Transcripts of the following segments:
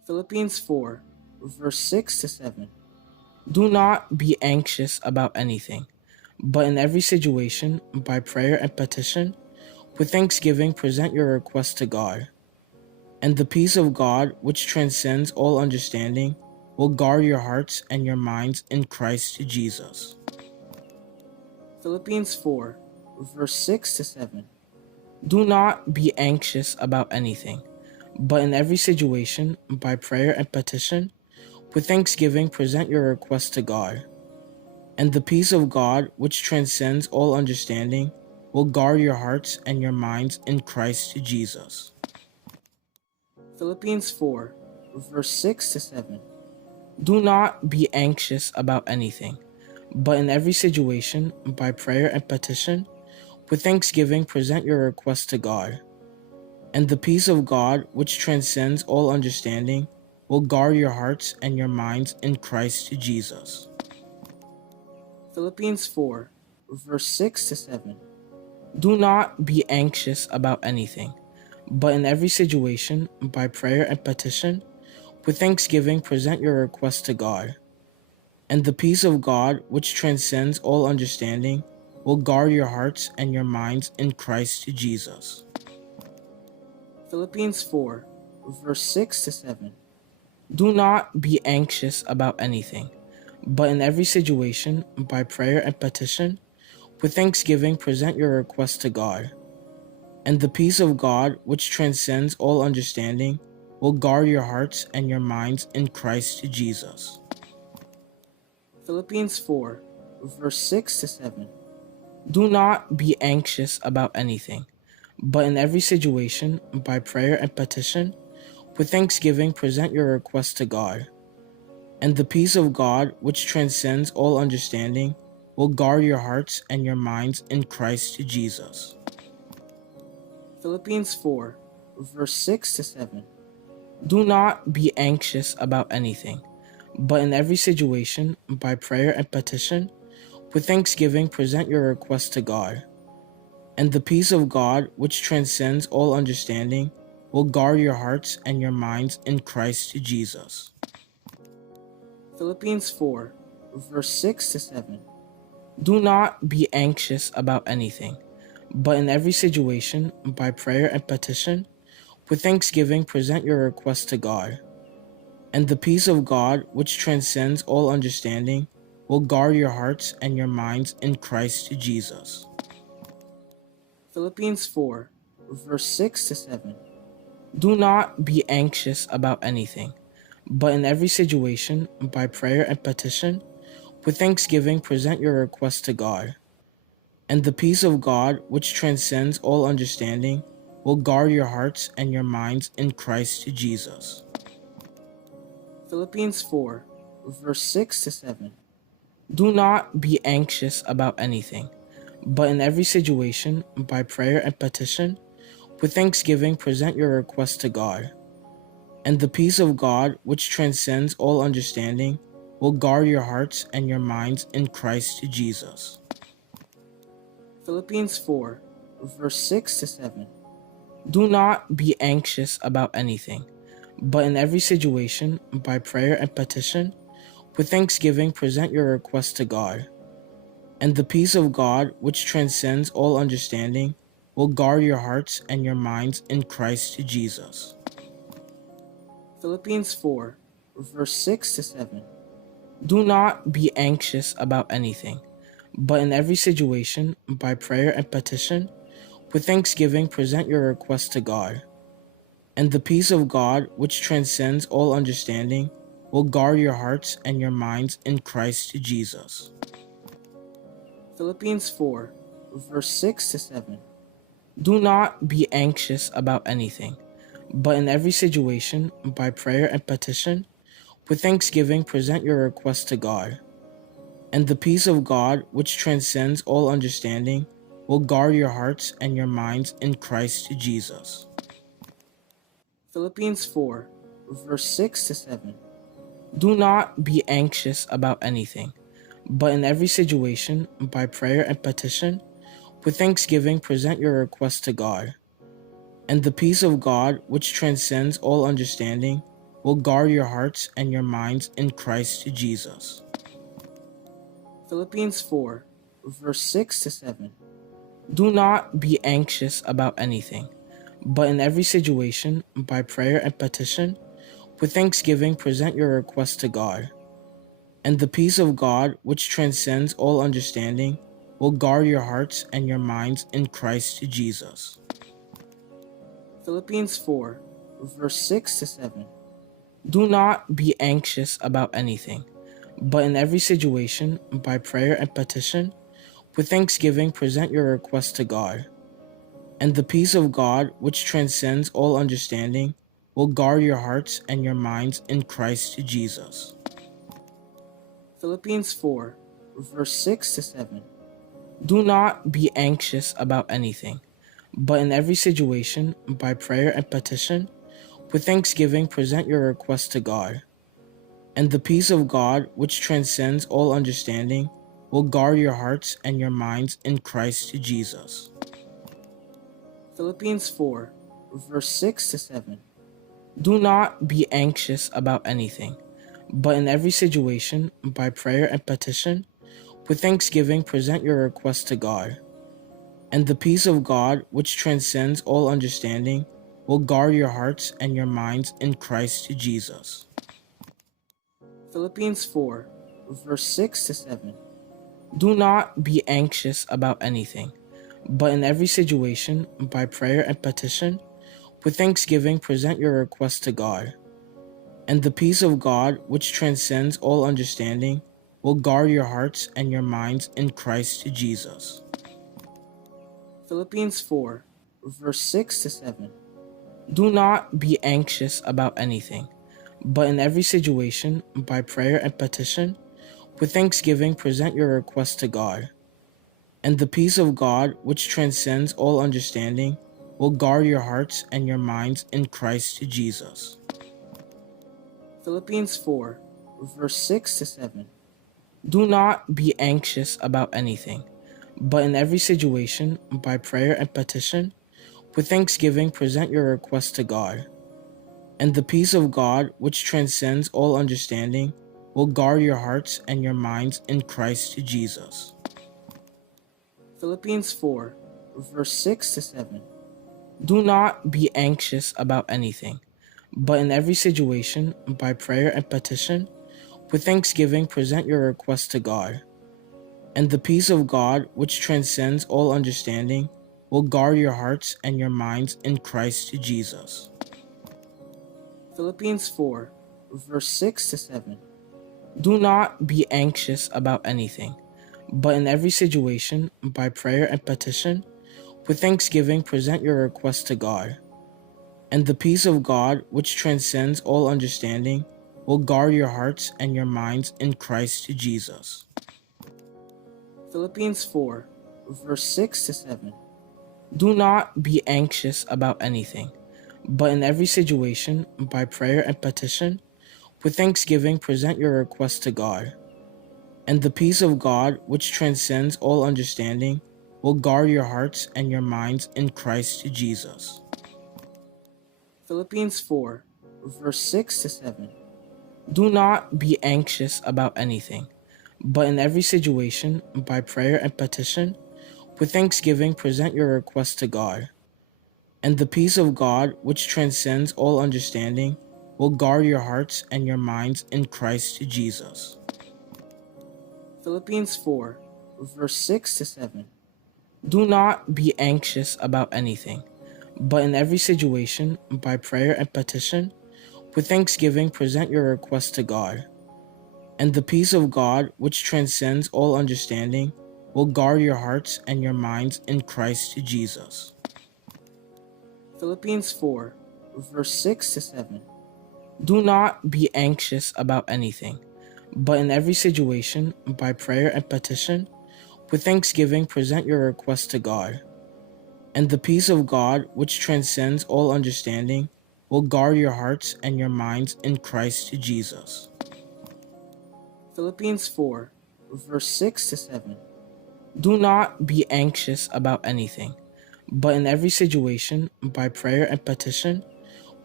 Philippians 4, verse 6 to 7. Do not be anxious about anything, but in every situation, by prayer and petition, with thanksgiving, present your requests to God. And the peace of God, which transcends all understanding, will guard your hearts and your minds in Christ Jesus. Philippians 4, verse 6 to 7. Do not be anxious about anything, but in every situation, by prayer and petition, with thanksgiving, present your requests to God. And the peace of God, which transcends all understanding, will guard your hearts and your minds in Christ Jesus. Philippians 4, verse 6 to 7. Do not be anxious about anything, but in every situation, by prayer and petition, with thanksgiving, present your requests to God. And the peace of God, which transcends all understanding, will guard your hearts and your minds in Christ Jesus. Philippians 4, verse 6 to 7. Do not be anxious about anything, but in every situation, by prayer and petition, with thanksgiving, present your requests to God. And the peace of God, which transcends all understanding, will guard your hearts and your minds in Christ Jesus. Philippians 4, verse 6 to 7. Do not be anxious about anything, but in every situation, by prayer and petition, with thanksgiving, present your requests to God. And the peace of God, which transcends all understanding, will guard your hearts and your minds in Christ Jesus. Philippians 4, verse 6 to 7. Do not be anxious about anything, but in every situation, by prayer and petition, with thanksgiving, present your requests to God. And the peace of God, which transcends all understanding, will guard your hearts and your minds in Christ Jesus. Philippians 4, verse 6 to 7. Do not be anxious about anything, but in every situation, by prayer and petition, with thanksgiving, present your requests to God. And the peace of God, which transcends all understanding, will guard your hearts and your minds in Christ Jesus. Philippians 4, verse 6 to 7. Do not be anxious about anything, but in every situation, by prayer and petition, with thanksgiving, present your requests to God. And the peace of God, which transcends all understanding, will guard your hearts and your minds in Christ Jesus. Philippians 4, verse 6 to 7. Do not be anxious about anything, but in every situation, by prayer and petition, with thanksgiving, present your requests to God. And the peace of God, which transcends all understanding, will guard your hearts and your minds in Christ Jesus. Philippians 4, verse 6 to 7. Do not be anxious about anything, but in every situation, by prayer and petition, with thanksgiving, present your requests to God. And the peace of God, which transcends all understanding, will guard your hearts and your minds in Christ Jesus. Philippians 4, verse 6 to 7. Do not be anxious about anything, but in every situation, by prayer and petition, with thanksgiving, present your requests to God. And the peace of God, which transcends all understanding, will guard your hearts and your minds in Christ Jesus. Philippians 4, verse 6 to 7. Do not be anxious about anything, but in every situation, by prayer and petition, with thanksgiving, present your requests to God. And the peace of God, which transcends all understanding, will guard your hearts and your minds in Christ Jesus. Philippians 4, verse 6 to 7. Do not be anxious about anything, but in every situation, by prayer and petition, with thanksgiving, present your requests to God. And the peace of God, which transcends all understanding, will guard your hearts and your minds in Christ Jesus. Philippians 4, verse 6 to 7. Do not be anxious about anything, but in every situation, by prayer and petition, with thanksgiving, present your requests to God. And the peace of God, which transcends all understanding, will guard your hearts and your minds in Christ Jesus. Philippians 4, verse 6 to 7. Do not be anxious about anything, but in every situation, by prayer and petition, with thanksgiving, present your requests to God. And the peace of God, which transcends all understanding, will guard your hearts and your minds in Christ Jesus. Philippians 4, verse 6 to 7. Do not be anxious about anything, but in every situation, by prayer and petition, with thanksgiving, present your requests to God. And the peace of God, which transcends all understanding, will guard your hearts and your minds in Christ Jesus. Philippians 4, verse 6 to 7. Do not be anxious about anything, but in every situation, by prayer and petition, with thanksgiving, present your requests to God. And the peace of God, which transcends all understanding, will guard your hearts and your minds in Christ Jesus. Philippians 4, verse 6 to 7. Do not be anxious about anything, but in every situation, by prayer and petition, with thanksgiving, present your requests to God. And the peace of God, which transcends all understanding, will guard your hearts and your minds in Christ Jesus. Philippians 4, verse 6 to 7. Do not be anxious about anything, but in every situation, by prayer and petition, with thanksgiving, present your requests to God. And the peace of God, which transcends all understanding, will guard your hearts and your minds in Christ Jesus. Philippians 4, verse 6 to 7. Do not be anxious about anything, but in every situation, by prayer and petition, with thanksgiving, present your requests to God. And the peace of God, which transcends all understanding, will guard your hearts and your minds in Christ Jesus. Philippians 4, verse 6 to 7. Do not be anxious about anything, but in every situation, by prayer and petition, with thanksgiving, present your requests to God. And the peace of God, which transcends all understanding, will guard your hearts and your minds in Christ Jesus. Philippians 4, verse 6 to 7. Do not be anxious about anything, but in every situation, by prayer and petition, with thanksgiving, present your requests to God. And the peace of God, which transcends all understanding, will guard your hearts and your minds in Christ Jesus. Philippians 4, verse 6 to 7. Do not be anxious about anything, but in every situation, by prayer and petition, with thanksgiving, present your requests to God. And the peace of God, which transcends all understanding, will guard your hearts and your minds in Christ Jesus. Philippians 4, verse 6 to 7. Do not be anxious about anything, but in every situation, by prayer and petition, with thanksgiving, present your requests to God. And the peace of God, which transcends all understanding, will guard your hearts and your minds in Christ Jesus. Philippians 4, verse 6 to 7. Do not be anxious about anything, but in every situation, by prayer and petition, with thanksgiving, present your requests to God. And the peace of God, which transcends all understanding, will guard your hearts and your minds in Christ Jesus. Philippians 4, verse 6 to 7. Do not be anxious about anything, but in every situation, by prayer and petition, with thanksgiving, present your requests to God. And the peace of God, which transcends all understanding, will guard your hearts and your minds in Christ Jesus. Philippians 4, verse 6 to 7. Do not be anxious about anything, but in every situation, by prayer and petition, with thanksgiving, present your requests to God. And the peace of God, which transcends all understanding, will guard your hearts and your minds in Christ Jesus. Philippians 4, verse 6 to 7. Do not be anxious about anything, but in every situation, by prayer and petition,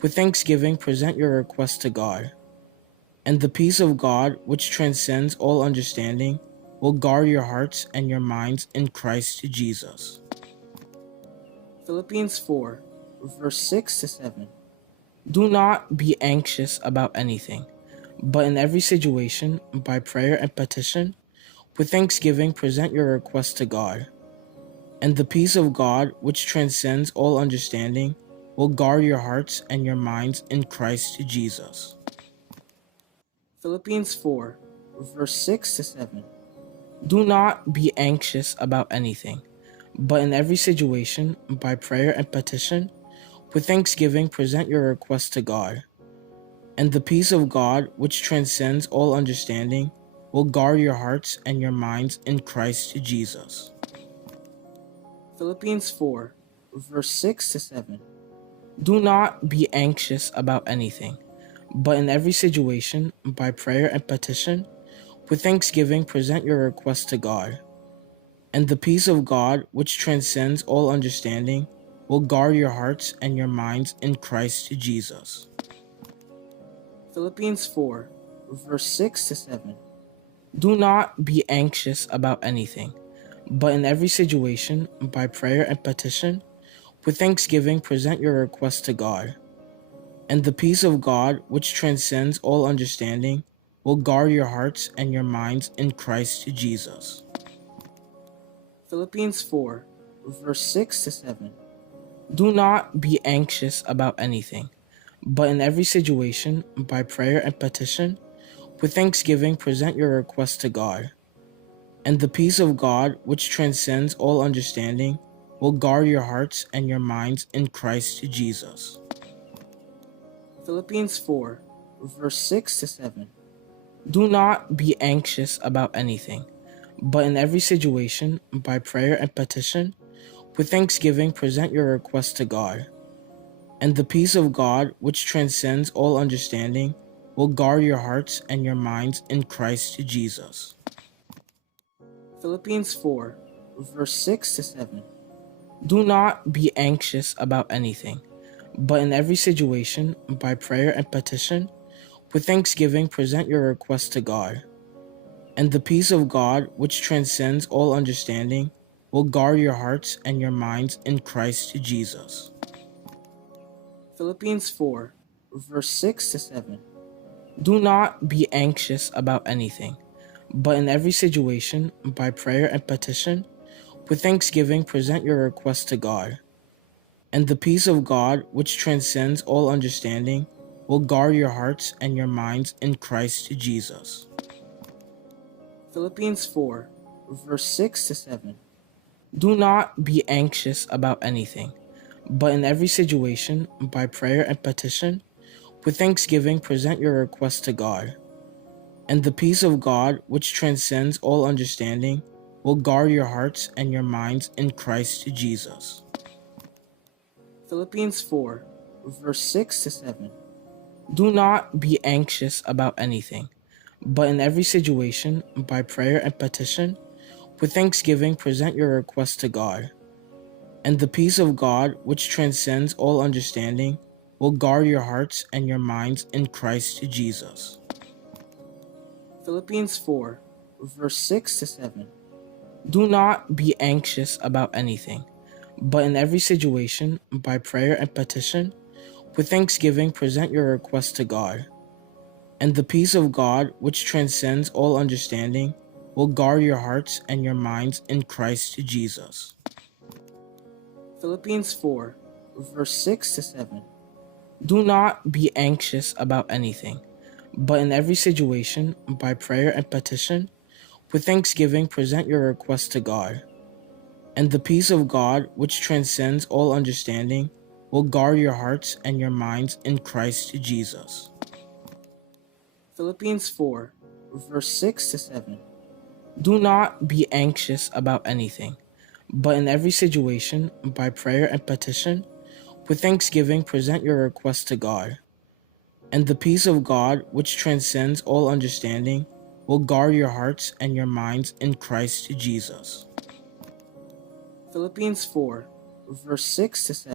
With thanksgiving, present your requests to God, and the peace of God, which transcends all understanding, will guard your hearts and your minds in Christ Jesus. Philippians 4, verse 6 to 7. Do not be anxious about anything, but in every situation, by prayer and petition, with thanksgiving, present your requests to God, and the peace of God, which transcends all understanding, will guard your hearts and your minds in Christ Jesus. Philippians 4, verse 6 to 7. Do not be anxious about anything, but in every situation, by prayer and petition, with thanksgiving, present your requests to God, and the peace of God, which transcends all understanding, will guard your hearts and your minds in Christ Jesus. Philippians 4, verse 6 to 7. Do not be anxious about anything, but in every situation, by prayer and petition, with thanksgiving, present your requests to God, and the peace of God, which transcends all understanding, will guard your hearts and your minds in Christ Jesus. Philippians 4, verse 6 to 7. Do not be anxious about anything, but in every situation, by prayer and petition, with thanksgiving, present your requests to God, and the peace of God, which transcends all understanding, will guard your hearts and your minds in Christ Jesus. Philippians 4, verse 6 to 7. Do not be anxious about anything, but in every situation, by prayer and petition, with thanksgiving, present your requests to God, and the peace of God, which transcends all understanding, will guard your hearts and your minds in Christ Jesus. Philippians 4, verse 6 to 7. Do not be anxious about anything, but in every situation, by prayer and petition, with thanksgiving, present your requests to God, and the peace of God, which transcends all understanding, will guard your hearts and your minds in Christ Jesus. Philippians 4, verse 6 to 7. Do not be anxious about anything, but in every situation, by prayer and petition, with thanksgiving, present your requests to God, and the peace of God, which transcends all understanding, will guard your hearts and your minds in Christ Jesus. Philippians 4, verse 6 to 7. Do not be anxious about anything, but in every situation, by prayer and petition, with thanksgiving, present your requests to God, and the peace of God, which transcends all understanding, will guard your hearts and your minds in Christ Jesus. Philippians 4, verse 6 to 7. Do not be anxious about anything, but in every situation, by prayer and petition, with thanksgiving, present your requests to God, and the peace of God, which transcends all understanding, will guard your hearts and your minds in Christ Jesus. Philippians 4, verse 6 to 7. Do not be anxious about anything, but in every situation, by prayer and petition, with thanksgiving, present your requests to God, and the peace of God, which transcends all understanding, will guard your hearts and your minds in Christ Jesus. Philippians 4, verse 6 to 7. Do not be anxious about anything, but in every situation, by prayer and petition, with thanksgiving, present your requests to God, and the peace of God, which transcends all understanding, will guard your hearts and your minds in Christ Jesus. Philippians 4, verse 6 to 7. Do not be anxious about anything, but in every situation, by prayer and petition, with thanksgiving, present your requests to God, and the peace of God, which transcends all understanding, will guard your hearts and your minds in Christ Jesus. Philippians 4, verse 6 to 7. Do not be anxious about anything, but in every situation, by prayer and petition, with thanksgiving, present your requests to God, and the peace of God, which transcends all understanding, will guard your hearts and your minds in Christ Jesus. Philippians 4, verse 6 to 7.